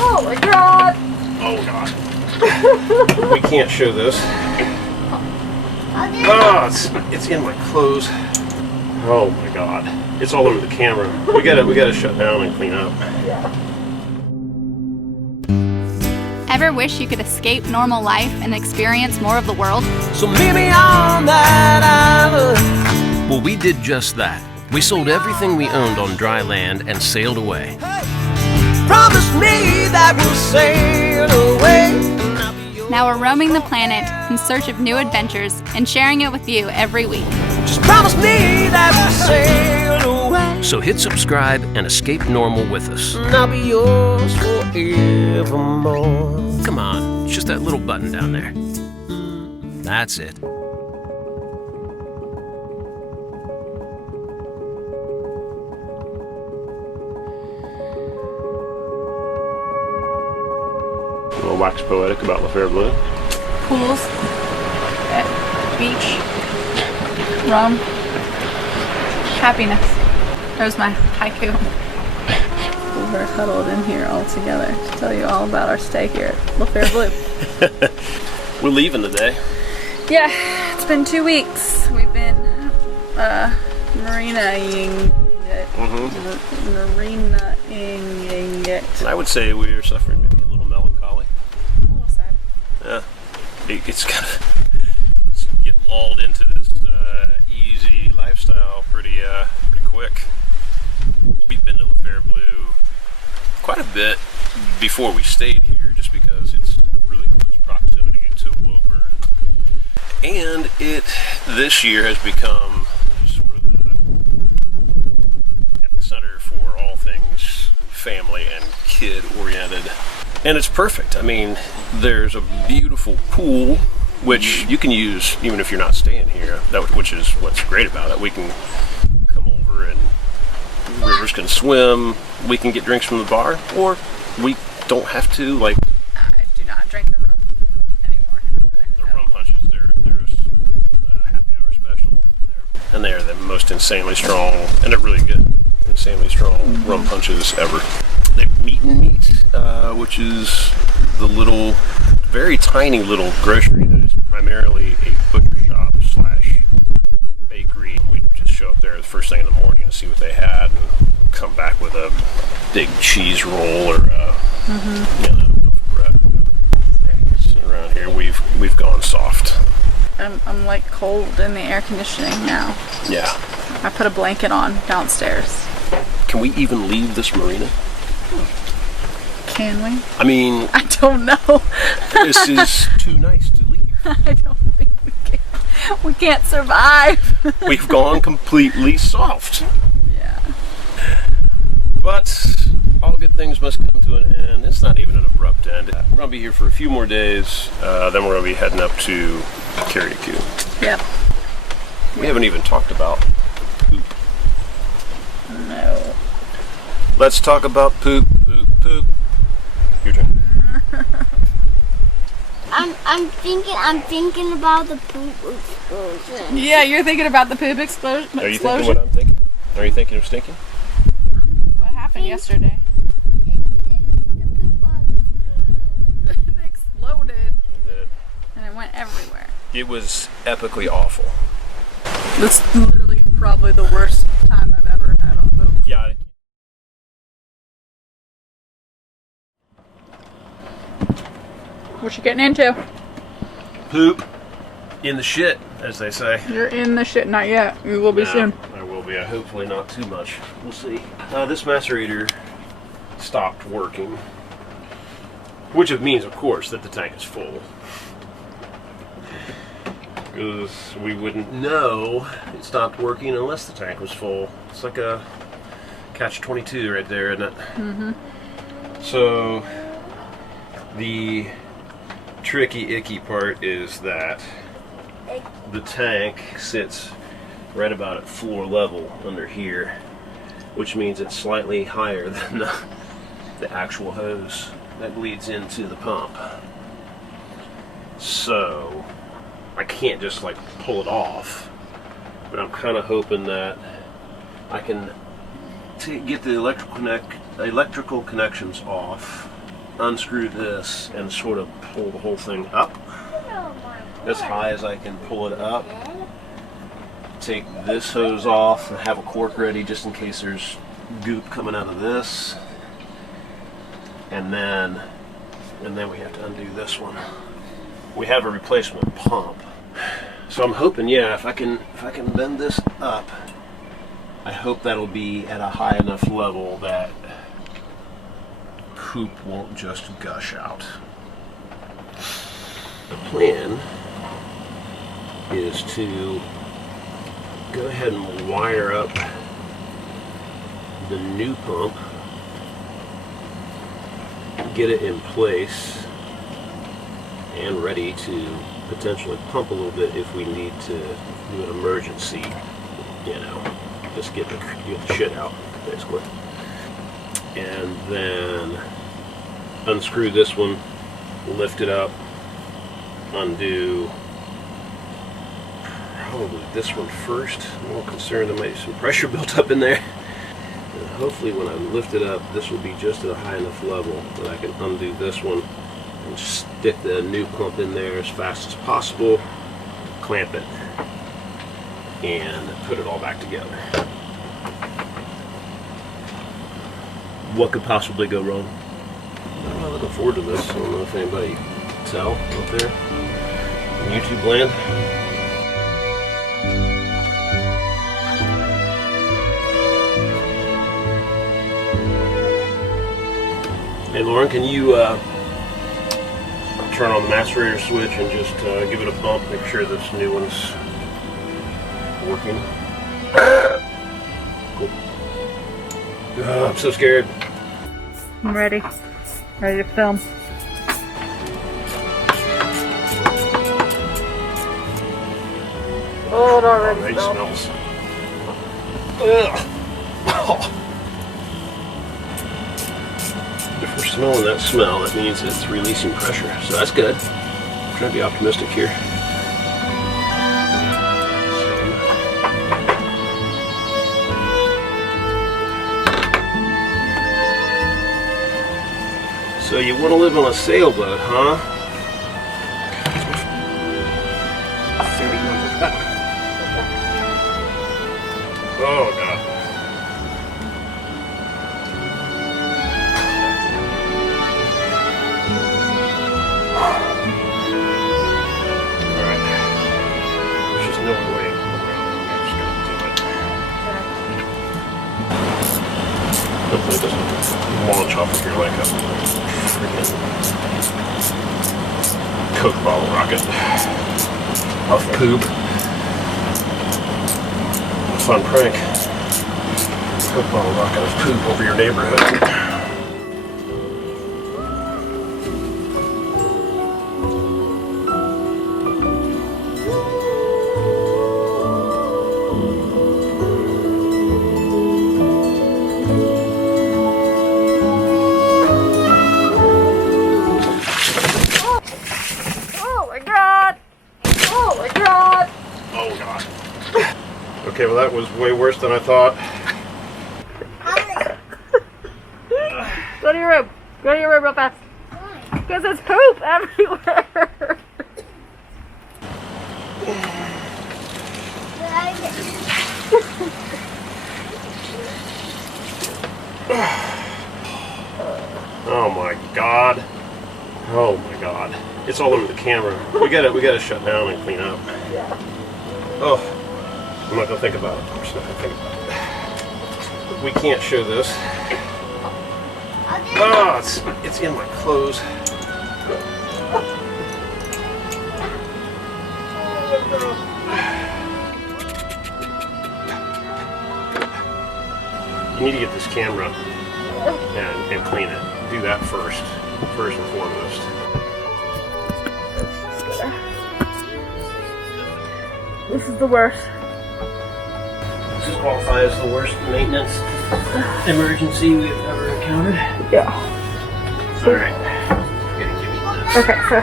Oh my god! Oh god. We can't show this. Oh, it's in my clothes. Oh my god. It's all over the camera. We gotta shut down and clean up. Yeah. Ever wish you could escape normal life and experience more of the world? So meet me on that island. Well, we did just that. We sold everything we owned on dry land and sailed away. Promise me that we'll sail away. Now we're roaming the planet in search of new adventures and sharing it with you every week. Just promise me that we'll sail away. So hit subscribe and escape normal with us. And I'll be yours forevermore. Come on, it's just that little button down there. That's it. A little wax poetic about LaFairblue. Pools, beach, rum, happiness. There's my haiku. We're huddled in here all together to tell you all about our stay here at LaFairblue. We're leaving today. Yeah, it's been 2 weeks. We've been marina-ing it. Marina-ing it. I would say we're suffering maybe a little melancholy. A little sad. Yeah. It's kind of get lulled into this easy lifestyle pretty quick. We've been to LaFairblue quite a bit before we stayed here, just because it's really close proximity to Woburn, and it this year has become sort of the epicenter for all things family and kid oriented, and it's perfect. I mean, there's a beautiful pool which you can use even if you're not staying here, which is what's great about it. We can come over and Rivers can swim, we can get drinks from the bar, or we don't have to. Like, I do not drink the rum anymore. the rum punches, they're a happy hour special, and they're the most insanely strong, and they're really good, insanely strong rum punches ever. They have Meat and Meat, which is the little, very tiny little grocery that is primarily a butcher shop slash bakery. We just show up there the first thing in the morning and see what they had, and come back with a big cheese roll or bread, whatever. So around here we've gone soft. I'm like cold in the air conditioning now. Yeah. I put a blanket on downstairs. Can we even leave this marina? Can we? I mean, I don't know. this is too nice to leave. I don't think we can. We can't survive. We've gone completely soft. Yeah. But all good things must come to an end. It's not even an abrupt end. We're going to be here for a few more days, then we're going to be heading up to Kiriakou. Yep. We haven't even talked about poop. No. Let's talk about poop, poop, poop. Your turn. I'm thinking about the poop explosion. Yeah, you're thinking about the poop explosion. Are you thinking what I'm thinking? Are you thinking of stinking? What happened yesterday? The poop was It exploded. It did. And it went everywhere. It was epically awful. That's literally probably the worst time I've ever had on a boat. Yeah. What you getting into? Poop in the shit, as they say. You're in the shit. Not yet. You will be No, soon. I will be. Hopefully not too much. We'll see. This macerator stopped working, which it means, of course, that the tank is full. Because we wouldn't know it stopped working unless the tank was full. It's like a catch-22 right there, isn't it? Mm-hmm. So the tricky, icky part is that the tank sits right about at floor level under here, which means it's slightly higher than the actual hose that leads into the pump. So I can't just like pull it off, but I'm kind of hoping that I can get the electrical connections off, unscrew this, and sort of pull the whole thing up as high as I can pull it up. Take this hose off and have a cork ready just in case there's goop coming out of this. And then we have to undo this one. We have a replacement pump. So I'm hoping, yeah, if I can bend this up, I hope that'll be at a high enough level that poop won't just gush out. The plan is to go ahead and wire up the new pump, get it in place and ready to potentially pump a little bit if we need to do an emergency, you know, just get the shit out, basically. And then unscrew this one, lift it up, undo probably this one first. I'm a little concerned there might be some pressure built up in there. And hopefully when I lift it up, this will be just at a high enough level that I can undo this one and stick the new pump in there as fast as possible, clamp it, and put it all back together. What could possibly go wrong? I'm not looking forward to this. I don't know if anybody can tell out there in YouTube land. Hey Lauren, can you turn on the macerator switch and just give it a bump, make sure this new one's working? Cool. I'm so scared. I'm ready. Ready to film. Oh, it already smells. Ugh. If we're smelling that smell, that means it's releasing pressure, so that's good. I'm trying to be optimistic here. So you want to live on a sailboat, huh? Oh God. Alright. There's just no other way around. I'm just gonna do it. Hopefully it doesn't launch off of here like a freaking Coke bottle rocket of poop. Fun prank. Coke bottle rocket of poop over your neighborhood. Okay, well that was way worse than I thought. Go to your room. Go to your room real fast. Because there's poop everywhere. Oh my God. Oh my God. It's all over the camera. We gotta shut down and clean up. Yeah. Oh. I'm not gonna think about it. I'm just not gonna think about it. We can't show this. Oh, it's in my clothes. You need to get this camera and clean it. Do that first and foremost. This is the worst. Does this qualify as the worst maintenance emergency we've ever encountered? Yeah. Alright. Give me this. Okay, so.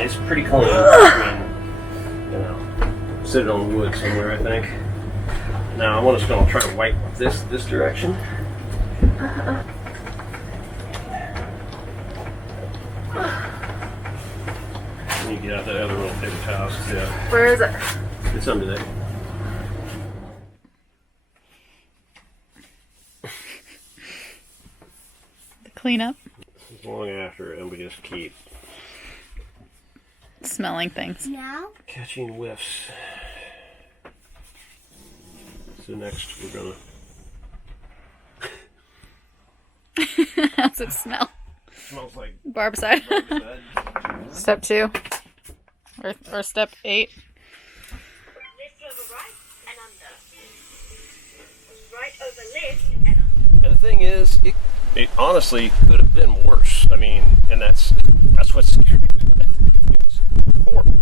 It's pretty clean. I mean, you know, sit it on wood somewhere, I think. Now I'm just going to try to wipe this direction. And you get out that other little paper towel. Yeah. Where is it? It's under there. The cleanup. Long after, and we just keep Smelling things. Now? catching whiffs. So next we're gonna. How's it smell? Smells like Barbicide. Step 2. Or step 8. And the thing is, it honestly could have been worse. I mean, and that's what's scary about it. It was horrible,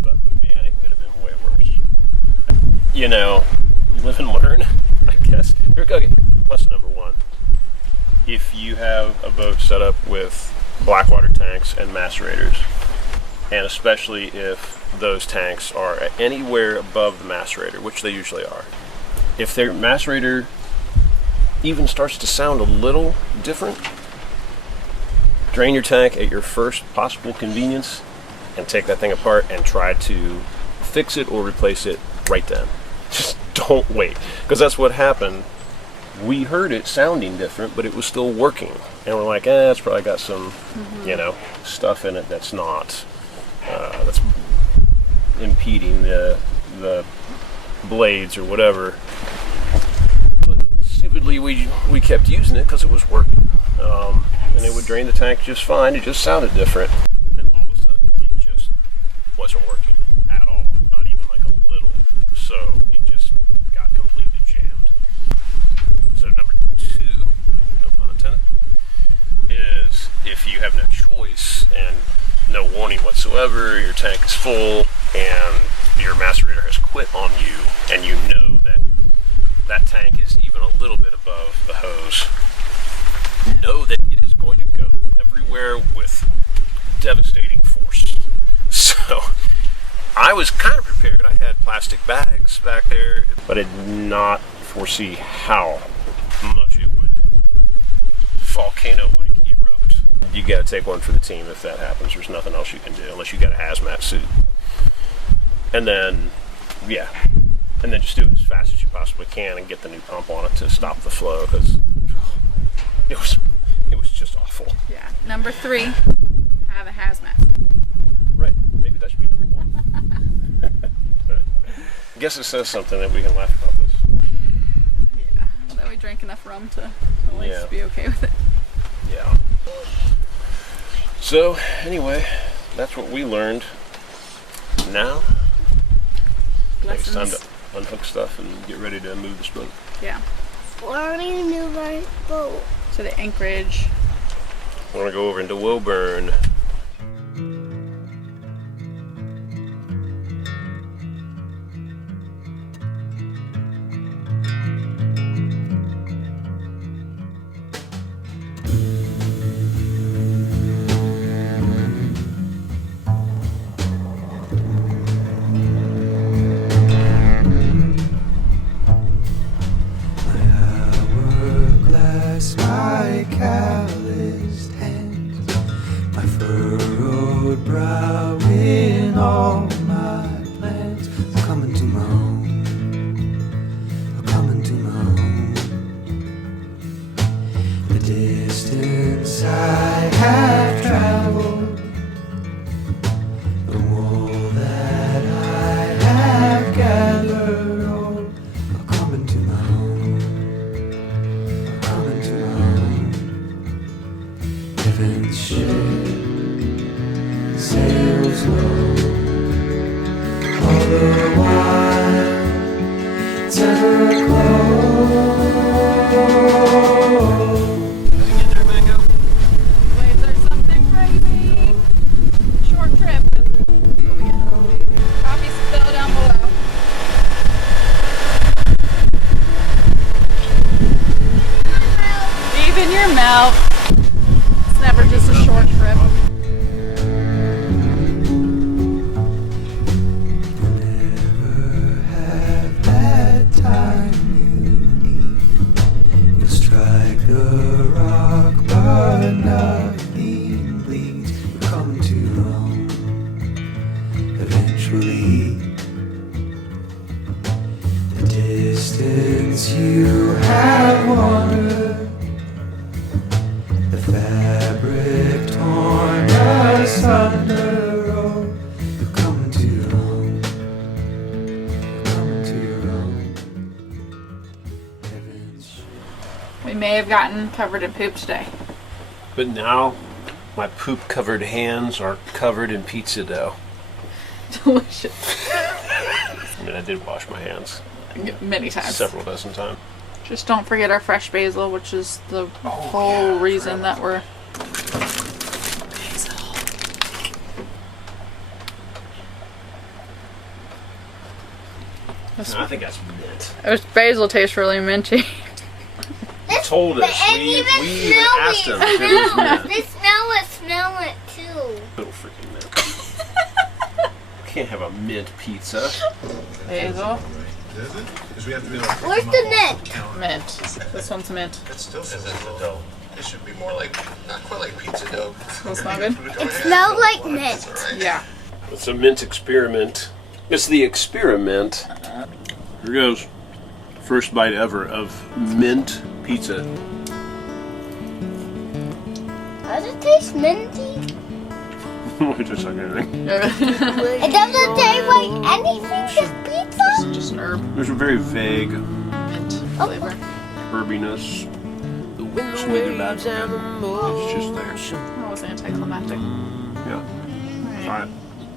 but man, it could have been way worse. You know, live and learn, I guess. Okay, lesson number 1. If you have a boat set up with blackwater tanks and macerators, and especially if those tanks are anywhere above the macerator, which they usually are, if their macerator even starts to sound a little different, drain your tank at your first possible convenience and take that thing apart and try to fix it or replace it right then. Just don't wait, because that's what happened. We heard it sounding different, but it was still working, and we're like, it's probably got some stuff in it that's not that's impeding the blades or whatever. But stupidly we kept using it because it was working, and it would drain the tank just fine. It just sounded different, and all of a sudden it just wasn't working at all, not even like a little. So it just got completely jammed. So number 2, no pun intended, is if you have no choice and no warning whatsoever, your tank is full and your macerator has quit on you, and you know that that tank is even a little bit above the hose, know that it is going to go everywhere with devastating force. So I was kind of prepared. I had plastic bags back there, but I did not foresee how much it would volcano-like erupt. You got to take one for the team if that happens. There's nothing else you can do unless you got a hazmat suit. And then, and then just do it as fast as you possibly can and get the new pump on it to stop the flow, because it was just awful. Yeah. Number 3, have a hazmat suit. Right. Maybe that should be number 1. I guess it says something that we can laugh about this. Yeah. That we drank enough rum to at least be okay with it. Yeah. So, anyway, that's what we learned. Now, it's time to unhook stuff and get ready to move this boat. Yeah. Where are we gonna move our boat? To the anchorage. We're going to go over into Woburn. My calloused hands, my furrowed brow in all my plans. I'm coming to my own, I'm coming to my own. The distance I have traveled, the wool that I have gathered, oh, I'm coming to my own. Heaven's ship sails low, all the while it's ever close. Waves are something crazy. Short trip. Coffee spill down below. Even your mouth. It's never just a short trip. Never have that time. distance you have wandered, the fabric torn asunder. Oh, you're coming to your own. You're coming to your own. Heaven's We may have gotten covered in poop today. But now, my poop-covered hands are covered in pizza dough. Delicious. I mean, I did wash my hands Many times. several dozen times. Just don't forget our fresh basil, which is the whole reason that we're... No, I think that's mint. This basil tastes really minty. You told us. And We even even asked them if it was mint. They smell it too. Little freaking mint. Can't have a mint pizza. Basil. Where's the mint? Mint. This one's mint. It still says it's the dough. It should be more like, not quite like pizza dough. Does it smell good? It smells like mint. Yeah. It's a mint experiment. It's the experiment. Here goes. First bite ever of mint pizza. Does it taste minty? Just like anything. It doesn't taste like anything, just pizza? Just an herb. There's a very vague Mint flavor. herbiness. Just neither bad nor good. It's just there. That was anticlimactic. Yeah. Try it.